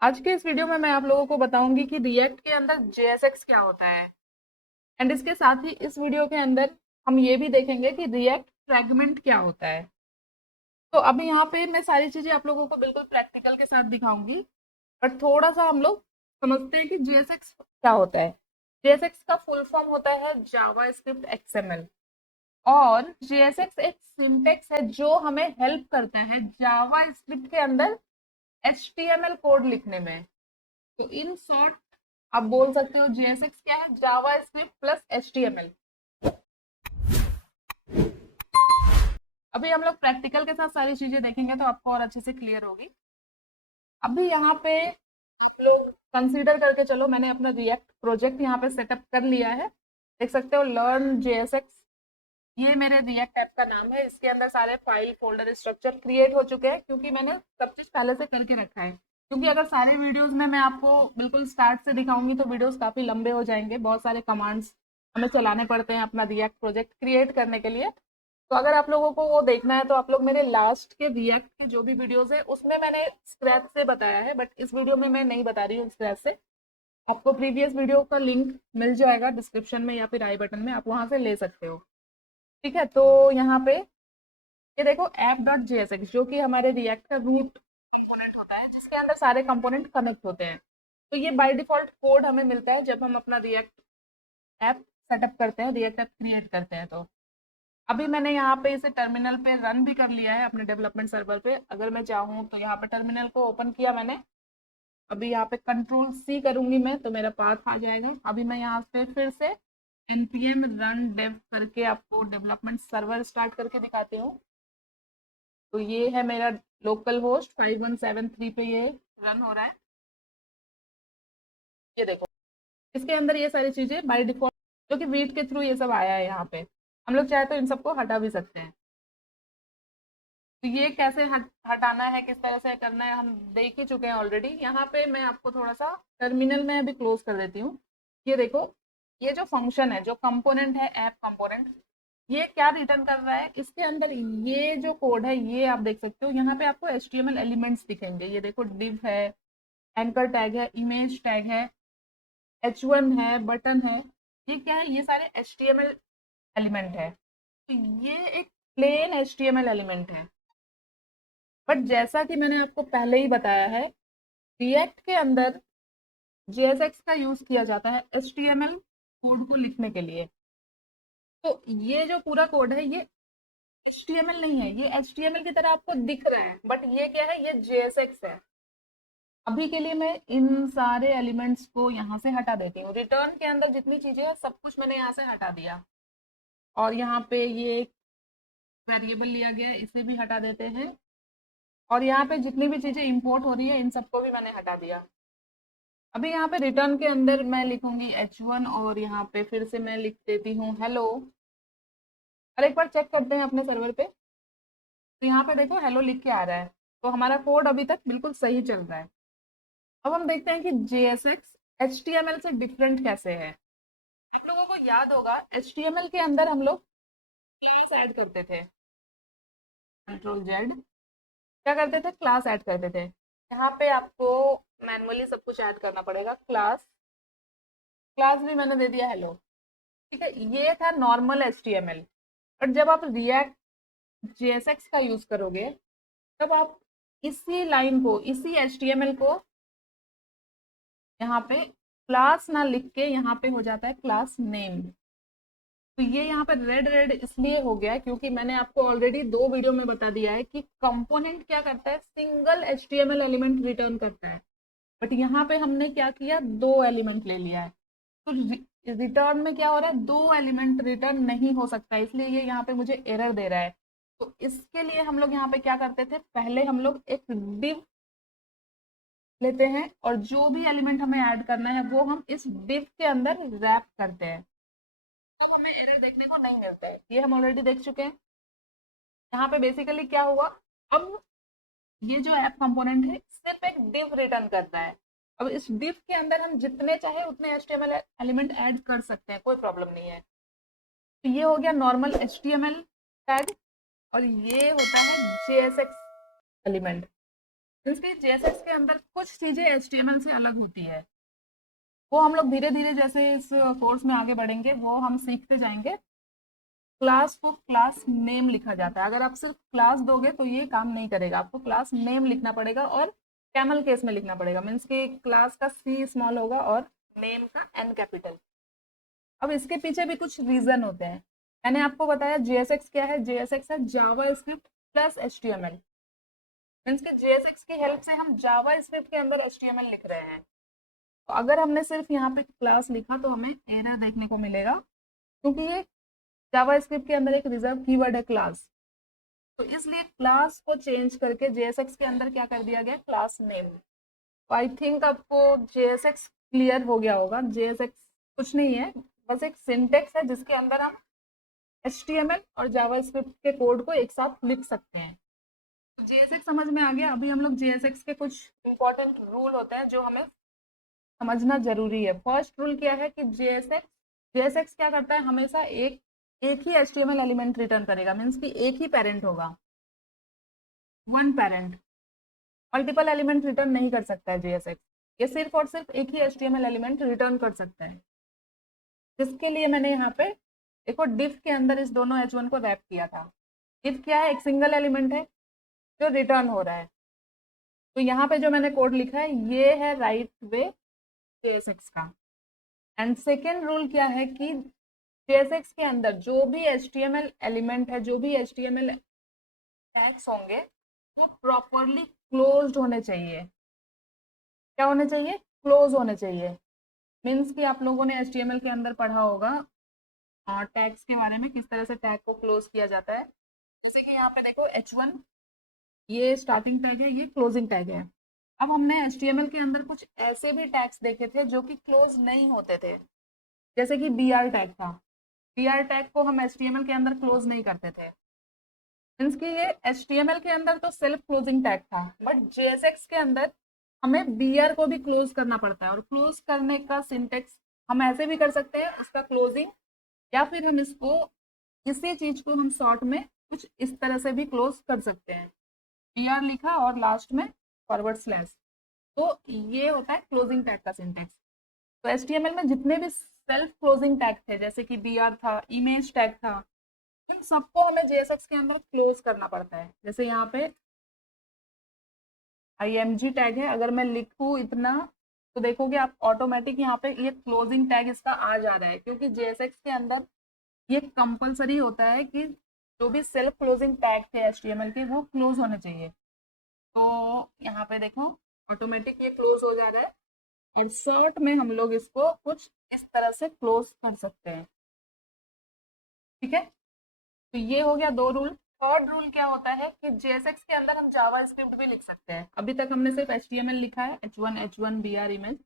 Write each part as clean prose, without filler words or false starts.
आज के इस वीडियो में मैं आप लोगों को बताऊंगी कि रिएक्ट के अंदर JSX क्या होता है। एंड इसके साथ ही इस वीडियो के अंदर हम ये भी देखेंगे कि रिएक्ट फ्रैगमेंट क्या होता है। तो अभी यहाँ पे मैं सारी चीजें आप लोगों को बिल्कुल प्रैक्टिकल के साथ दिखाऊंगी, बट थोड़ा सा हम लोग समझते हैं कि JSX क्या होता है। JSX का फुल फॉर्म होता है जावा स्क्रिप्ट XML। और JSX एक सिंटेक्स है जो हमें हेल्प करता है जावा स्क्रिप्ट के अंदर HTML कोड लिखने में। तो इन शॉर्ट आप बोल सकते हो JSX क्या है, जावा स्क्रिप्ट प्लस HTML। अभी हम लोग प्रैक्टिकल के साथ सारी चीजें देखेंगे तो आपको और अच्छे से क्लियर होगी। अभी यहाँ पे लोग कंसीडर करके चलो, मैंने अपना रिएक्ट प्रोजेक्ट यहाँ पे सेटअप कर लिया है। देख सकते हो लर्न JSX, ये मेरे रिएक्ट ऐप का नाम है। इसके अंदर सारे फाइल फोल्डर स्ट्रक्चर क्रिएट हो चुके हैं क्योंकि मैंने सब चीज पहले से करके रखा है। क्योंकि अगर सारे वीडियोस में मैं आपको बिल्कुल स्टार्ट से दिखाऊंगी तो वीडियोस काफी लंबे हो जाएंगे। बहुत सारे कमांड्स हमें चलाने पड़ते हैं अपना रिएक्ट प्रोजेक्ट क्रिएट करने के लिए। तो अगर आप लोगों को वो देखना है तो आप लोग मेरे लास्ट के रिएक्ट के जो भी वीडियोस है उसमें मैंने स्क्रैच से बताया है, बट इस वीडियो में मैं नहीं बता रही हूँ स्क्रैच से। आपको प्रीवियस वीडियो का लिंक मिल जाएगा डिस्क्रिप्शन में या फिर आई बटन में, आप वहां से ले सकते हो। ठीक है, तो यहाँ पे ये देखो app.jsx जो कि हमारे रिएक्ट का रूट कंपोनेंट होता है जिसके अंदर सारे कंपोनेंट कनेक्ट होते हैं। तो ये बाय डिफॉल्ट कोड हमें मिलता है जब हम अपना रिएक्ट ऐप सेटअप करते हैं, रिएक्ट ऐप क्रिएट करते हैं। तो अभी मैंने यहाँ पे इसे टर्मिनल पे रन भी कर लिया है अपने डेवलपमेंट सर्वर पे। अगर मैं चाहूँ तो यहाँ पे टर्मिनल को ओपन किया मैंने। अभी यहाँ पे कंट्रोल C करूंगी मैं तो मेरा पाथ आ जाएगा। अभी मैं यहाँ पे फिर से npm run dev करके आपको डेवलपमेंट सर्वर स्टार्ट करके दिखाती हूँ। तो ये है मेरा लोकल होस्ट 5173 पे ये रन हो रहा है। ये देखो इसके अंदर ये सारी चीजें बाय डिफॉल्ट जो कि वीट के थ्रू ये सब आया है। यहाँ पे हम लोग चाहे तो इन सबको हटा भी सकते हैं। तो ये कैसे हटाना है, किस तरह से करना है, हम देख ही चुके हैं ऑलरेडी। यहाँ पे मैं आपको थोड़ा सा टर्मिनल में अभी क्लोज कर देती हूँ। ये देखो, ये जो फंक्शन है, जो कंपोनेंट है ऐप कंपोनेंट, ये क्या रिटर्न कर रहा है इसके अंदर। ये जो कोड है ये आप देख सकते हो। यहाँ पे आपको HTML एलिमेंट्स दिखेंगे। ये देखो डिव है, एंकर टैग है, इमेज टैग है, H1 है, बटन है। ये क्या है, ये सारे HTML एलिमेंट है। तो ये एक प्लेन HTML एलिमेंट है। बट जैसा कि मैंने आपको पहले ही बताया है, रिएक्ट के अंदर JSX का यूज किया जाता है HTML कोड को लिखने के लिए। तो ये जो पूरा कोड है ये HTML नहीं है, ये HTML की तरह आपको दिख रहा है, बट ये क्या है, ये JSX है। अभी के लिए मैं इन सारे एलिमेंट्स को यहाँ से हटा देती हूँ। रिटर्न के अंदर जितनी चीजें हैं सब कुछ मैंने यहाँ से हटा दिया। और यहाँ पे ये एक वेरिएबल लिया गया है, इसे भी हटा देते हैं। और यहाँ पे जितनी भी चीजें इंपोर्ट हो रही है इन सबको भी मैंने हटा दिया। अभी यहाँ पे रिटर्न के अंदर मैं लिखूंगी H1 और यहाँ पे फिर से मैं लिख देती हूँ हेलो। और एक बार चेक करते हैं अपने सर्वर पे। तो यहाँ पे देखो हेलो लिख के आ रहा है। तो हमारा कोड अभी तक बिल्कुल सही चल रहा है। अब हम देखते हैं कि JSX HTML से डिफरेंट कैसे है। आप लोगों को याद होगा HTML के अंदर हम लोग क्लास ऐड करते थे। कंट्रोल जेड क्या करते थे, क्लास ऐड करते थे। यहाँ पे आपको मैनुअली सब कुछ ऐड करना पड़ेगा। क्लास, क्लास भी मैंने दे दिया हेलो। ठीक है, ये था नॉर्मल HTML। बट जब आप रिएक्ट JSX का यूज करोगे तब आप इसी लाइन को, इसी HTML को यहाँ पे क्लास ना लिख के यहाँ पे हो जाता है क्लास नेम। तो ये यहाँ पे रेड रेड इसलिए हो गया है क्योंकि मैंने आपको ऑलरेडी 2 वीडियो में बता दिया है कि कंपोनेंट क्या करता है, सिंगल HTML एलिमेंट रिटर्न करता है। बट यहाँ पे हमने क्या किया, 2 एलिमेंट ले लिया है। तो रिटर्न में क्या हो रहा है, 2 एलिमेंट रिटर्न नहीं हो सकता, इसलिए ये यहाँ पे मुझे एरर दे रहा है। तो इसके लिए हम लोग यहाँ पे क्या करते थे, पहले हम लोग एक div लेते हैं और जो भी एलिमेंट हमें ऐड करना है वो हम इस div के अंदर रैप करते हैं। तब हमें एरर देखने को नहीं मिलता है, ये हम ऑलरेडी देख चुके हैं। यहाँ पे बेसिकली क्या हुआ, अब ये जो ऐप कंपोनेंट है सिर्फ एक div रिटर्न करता है। अब इस div के अंदर हम जितने चाहे उतने HTML एलिमेंट ऐड कर सकते हैं, कोई प्रॉब्लम नहीं है। तो ये हो गया नॉर्मल HTML टैग और ये होता है JSX एलिमेंट। इसके JSX के अंदर कुछ चीजें HTML से अलग होती है, वो हम लोग धीरे धीरे जैसे इस कोर्स में आगे बढ़ेंगे वो हम सीखते जाएंगे। क्लास को क्लास नेम लिखा जाता है, अगर आप सिर्फ क्लास दोगे तो ये काम नहीं करेगा, आपको क्लास नेम लिखना पड़ेगा और कैमल केस में लिखना पड़ेगा, मीन्स कि क्लास का C स्मॉल होगा और नेम का N कैपिटल। अब इसके पीछे भी कुछ रीजन होते हैं। मैंने आपको बताया JSX क्या है, JSX है जावा स्क्रिप्ट प्लस HTML, मीन्स कि JSX की हेल्प से हम जावा स्क्रिप्ट के अंदर HTML लिख रहे हैं। तो अगर हमने सिर्फ यहाँ पे क्लास लिखा तो हमें एरर देखने को मिलेगा, क्योंकि ये जावा स्क्रिप्ट के अंदर एक रिजर्व कीवर्ड है क्लास। तो इसलिए क्लास को चेंज करके JSX के अंदर क्या कर दिया गया, क्लास नेम। तो आई थिंक आपको JSX क्लियर हो गया होगा। JSX कुछ नहीं है, बस एक सिंटेक्स है जिसके अंदर हम HTML और जावा स्क्रिप्ट के कोड को एक साथ लिख सकते हैं। JSX समझ में आ गया। अभी हम लोग JSX के कुछ इंपॉर्टेंट रूल होते हैं जो हमें समझना जरूरी है। फर्स्ट रूल क्या है कि JSX क्या करता है, हमेशा एक ही HTML एलिमेंट रिटर्न करेगा, मीन्स कि एक ही पेरेंट होगा, one parent. Multiple element return नहीं कर सकता है JSX, ये सिर्फ और सिर्फ एक ही HTML एलिमेंट रिटर्न कर सकता है। जिसके लिए मैंने यहाँ पे देखो डिफ के अंदर इस दोनों H1 को रैप किया था। डिफ क्या है, एक सिंगल एलिमेंट है जो रिटर्न हो रहा है। तो यहाँ पे जो मैंने कोड लिखा है ये है राइट वे JSX का। एंड सेकेंड रूल क्या है कि JSX के अंदर जो भी HTML एलिमेंट है, जो भी HTML टैग्स होंगे वो प्रॉपरली क्लोज्ड होने चाहिए। क्या होने चाहिए, क्लोज होने चाहिए। मीन्स कि आप लोगों ने HTML के अंदर पढ़ा होगा टैग्स के बारे में, किस तरह से टैग को क्लोज किया जाता है। जैसे कि यहाँ पे देखो H1 ये स्टार्टिंग टैग है, ये क्लोजिंग टैग है। अब हमने HTML के अंदर कुछ ऐसे भी टैग्स देखे थे जो कि क्लोज नहीं होते थे, जैसे कि BR टैग था। BR टैग को हम HTML के अंदर क्लोज नहीं करते थे, मीन्स कि ये HTML के अंदर तो सेल्फ क्लोजिंग टैग था, बट JSX के अंदर हमें BR को भी क्लोज करना पड़ता है। और क्लोज करने का सिंटेक्स हम ऐसे भी कर सकते हैं, उसका क्लोजिंग, या फिर हम इसको किसी चीज को हम शॉर्ट में कुछ इस तरह से भी क्लोज कर सकते हैं। BR लिखा और लास्ट में फॉरवर्ड स्लैश, तो ये होता है क्लोजिंग टैग का सिंटेक्स। तो HTML में जितने भी सेल्फ क्लोजिंग टैग थे, जैसे कि BR था, इमेज टैग था, इन सबको हमें JSX के अंदर क्लोज करना पड़ता है। जैसे यहाँ पे IMG टैग है, अगर मैं लिखूँ इतना तो देखोगे आप ऑटोमेटिक यहाँ पे ये क्लोजिंग टैग इसका आ जा रहा है, क्योंकि JSX के अंदर ये कंपलसरी होता है कि जो भी सेल्फ क्लोजिंग टैग थे HTML के वो क्लोज होने चाहिए। तो यहाँ पे देखो ऑटोमेटिक ये क्लोज हो जा रहा है, और शॉर्ट में हम लोग इसको कुछ इस तरह से क्लोज कर सकते हैं। ठीक है, तो ये हो गया दो रूल। थर्ड रूल क्या होता है कि JSX के अंदर हम जावा स्क्रिप्ट भी लिख सकते हैं। अभी तक हमने सिर्फ HTML लिखा है, H1 BR इमेज।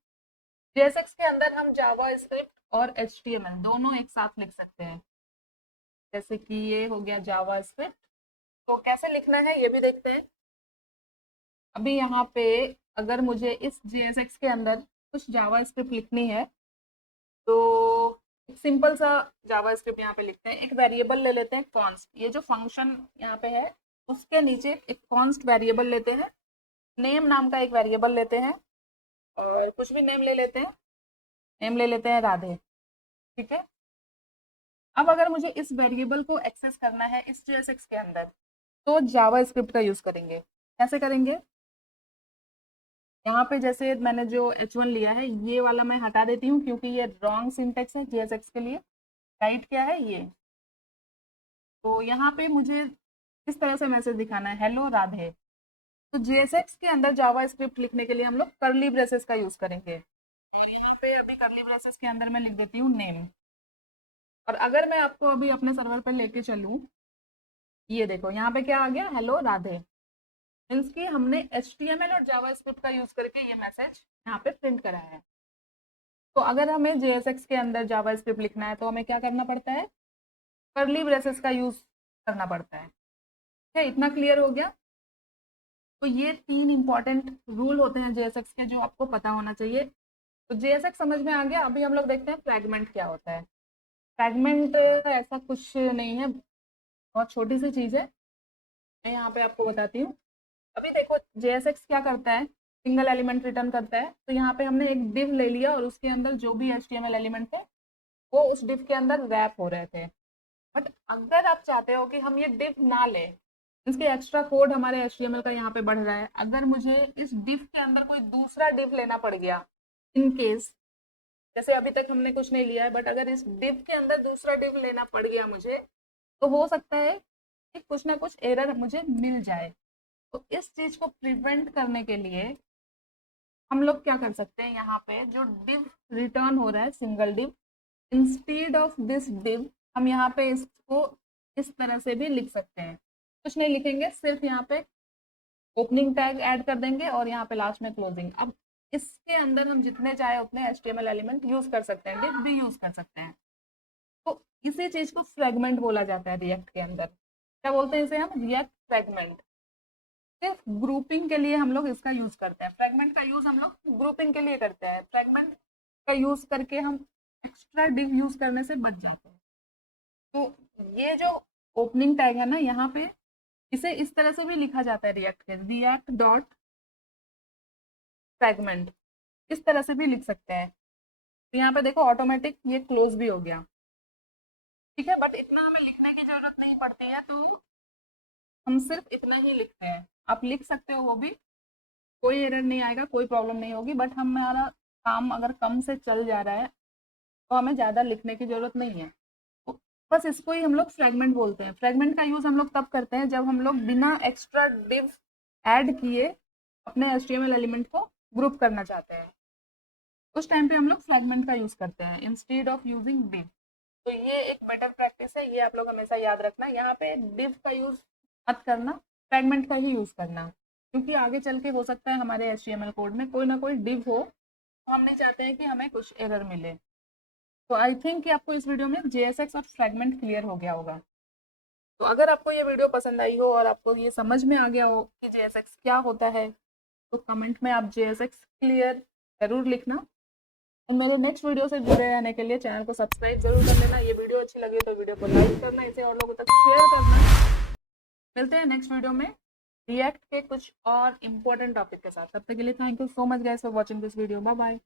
JSX के अंदर हम जावा स्क्रिप्ट और HTML दोनों एक साथ लिख सकते हैं। जैसे कि ये हो गया जावा स्क्रिप्ट, तो कैसे लिखना है ये भी देखते हैं। अभी यहाँ पे अगर मुझे इस JSX के अंदर कुछ जावा स्क्रिप्ट लिखनी है तो एक सिंपल सा जावा स्क्रिप्ट यहाँ पे लिखते हैं। एक वेरिएबल ले लेते हैं कॉन्स्ट, ये जो फंक्शन यहाँ पे है उसके नीचे एक कॉन्स्ट वेरिएबल लेते हैं, नेम नाम का एक वेरिएबल लेते हैं, और कुछ भी नेम ले लेते हैं, नेम ले लेते हैं राधे। ठीक है, अब अगर मुझे इस वेरिएबल को एक्सेस करना है इस JSX के अंदर तो जावा स्क्रिप्ट का यूज करेंगे। कैसे करेंगे, यहाँ पे जैसे मैंने जो H1 लिया है ये वाला मैं हटा देती हूँ क्योंकि ये रॉन्ग सिंटेक्स है JSX के लिए। राइट क्या है ये, तो यहाँ पे मुझे इस तरह से मैसेज दिखाना है, हेलो राधे। तो JSX के अंदर जावा स्क्रिप्ट लिखने के लिए हम लोग करली ब्रेसेस का यूज करेंगे। यहाँ पे अभी करली ब्रेसेस के अंदर मैं लिख देती हूँ नेम। और अगर मैं आपको अभी अपने सर्वर पर लेके चलूँ, ये देखो यहाँ पे क्या आ गया, हेलो राधे। मीन्स कि हमने HTML और जावा स्क्रिप्ट का यूज करके ये मैसेज यहाँ पे प्रिंट कराया है। तो अगर हमें JSX के अंदर जावा स्क्रिप्ट लिखना है तो हमें क्या करना पड़ता है, करली ब्रेसेस का यूज करना पड़ता है। ठीक है, इतना क्लियर हो गया। तो ये तीन इंपॉर्टेंट रूल होते हैं JSX के जो आपको पता होना चाहिए। तो JSX समझ में आ गया। अभी हम लोग देखते हैं फ्रैगमेंट क्या होता है। फ्रैगमेंट ऐसा कुछ नहीं है, बहुत छोटी सी चीज़ है। मैं यहाँ पे आपको बताती हूँ। अभी देखो JSX क्या करता है, सिंगल एलिमेंट रिटर्न करता है। तो यहाँ पे हमने एक div ले लिया और उसके अंदर जो भी HTML एलिमेंट थे वो उस div के अंदर रैप हो रहे थे। बट अगर आप चाहते हो कि हम ये div ना लें, इसके एक्स्ट्रा कोड हमारे HTML का यहाँ पे बढ़ रहा है, अगर मुझे इस div के अंदर कोई दूसरा div लेना पड़ गया, इन केस जैसे अभी तक हमने कुछ नहीं लिया है, बट अगर इस div के अंदर दूसरा div लेना पड़ गया मुझे, तो हो सकता है कि कुछ ना कुछ एरर मुझे मिल जाए। तो इस चीज को प्रिवेंट करने के लिए हम लोग क्या कर सकते हैं, यहाँ पे जो div रिटर्न हो रहा है single div, instead of this div हम यहाँ पे इसको इस तरह से भी लिख सकते हैं। कुछ नहीं लिखेंगे, सिर्फ यहाँ पे ओपनिंग टैग ऐड कर देंगे और यहाँ पे लास्ट में क्लोजिंग। अब इसके अंदर हम जितने चाहे उतने HTML एलिमेंट यूज कर सकते हैं, div भी यूज कर सकते हैं। तो इसी चीज को फ्रेगमेंट बोला जाता है रिएक्ट के अंदर। क्या बोलते हैं इसे हम, रिएक्ट फ्रेगमेंट। सिर्फ ग्रुपिंग के लिए हम लोग इसका यूज करते हैं, फ्रेगमेंट का यूज हम लोग ग्रुपिंग के लिए करते हैं। फ्रेगमेंट का यूज करके हम एक्स्ट्रा डिव यूज करने से बच जाते हैं। तो ये जो ओपनिंग टैग है ना, यहाँ पे इसे इस तरह से भी लिखा जाता है रिएक्ट के, रिएक्ट डॉट फ्रेगमेंट, इस तरह से भी लिख सकते हैं। तो यहाँ पे देखो ऑटोमेटिक ये क्लोज भी हो गया, ठीक है। बट इतना हमें लिखने की जरूरत नहीं पड़ती है, तो हम सिर्फ इतना ही लिखते हैं। आप लिख सकते हो वो भी, कोई एरर नहीं आएगा, कोई प्रॉब्लम नहीं होगी। बट हमारा काम अगर कम से चल जा रहा है तो हमें ज़्यादा लिखने की ज़रूरत नहीं है। तो बस इसको ही हम लोग फ्रेगमेंट बोलते हैं। फ्रेगमेंट का यूज़ हम लोग तब करते हैं जब हम लोग बिना एक्स्ट्रा डिव ऐड किए अपने HTML एलिमेंट को ग्रुप करना चाहते हैं। उस टाइम पे हम लोग फ्रेगमेंट का यूज़ करते हैं इंस्टेड ऑफ यूजिंग डिव। तो ये एक बेटर प्रैक्टिस है, ये आप लोग हमेशा याद रखना। यहाँ पे डिव का यूज़ मत करना, फ्रेगमेंट का ही यूज़ करना, क्योंकि आगे चल के हो सकता है हमारे HTML कोड में कोई ना कोई डिव हो, तो हम नहीं चाहते हैं कि हमें कुछ एरर मिले। तो आई थिंक कि आपको इस वीडियो में JSX और फ्रेगमेंट क्लियर हो गया होगा। तो अगर आपको ये वीडियो पसंद आई हो और आपको ये समझ में आ गया हो कि JSX क्या होता है, तो कमेंट में आप JSX क्लियर जरूर लिखना। और मेरे नेक्स्ट वीडियो से जुड़े रहने के लिए चैनल को सब्सक्राइब जरूर कर लेना। ये वीडियो अच्छी लगी तो वीडियो को लाइक करना, इसे और लोगों तक शेयर करना। मिलते हैं नेक्स्ट वीडियो में रिएक्ट के कुछ और इम्पोर्टेंट टॉपिक के साथ। तब तक के लिए thank you so much guys for watching this video. Bye bye.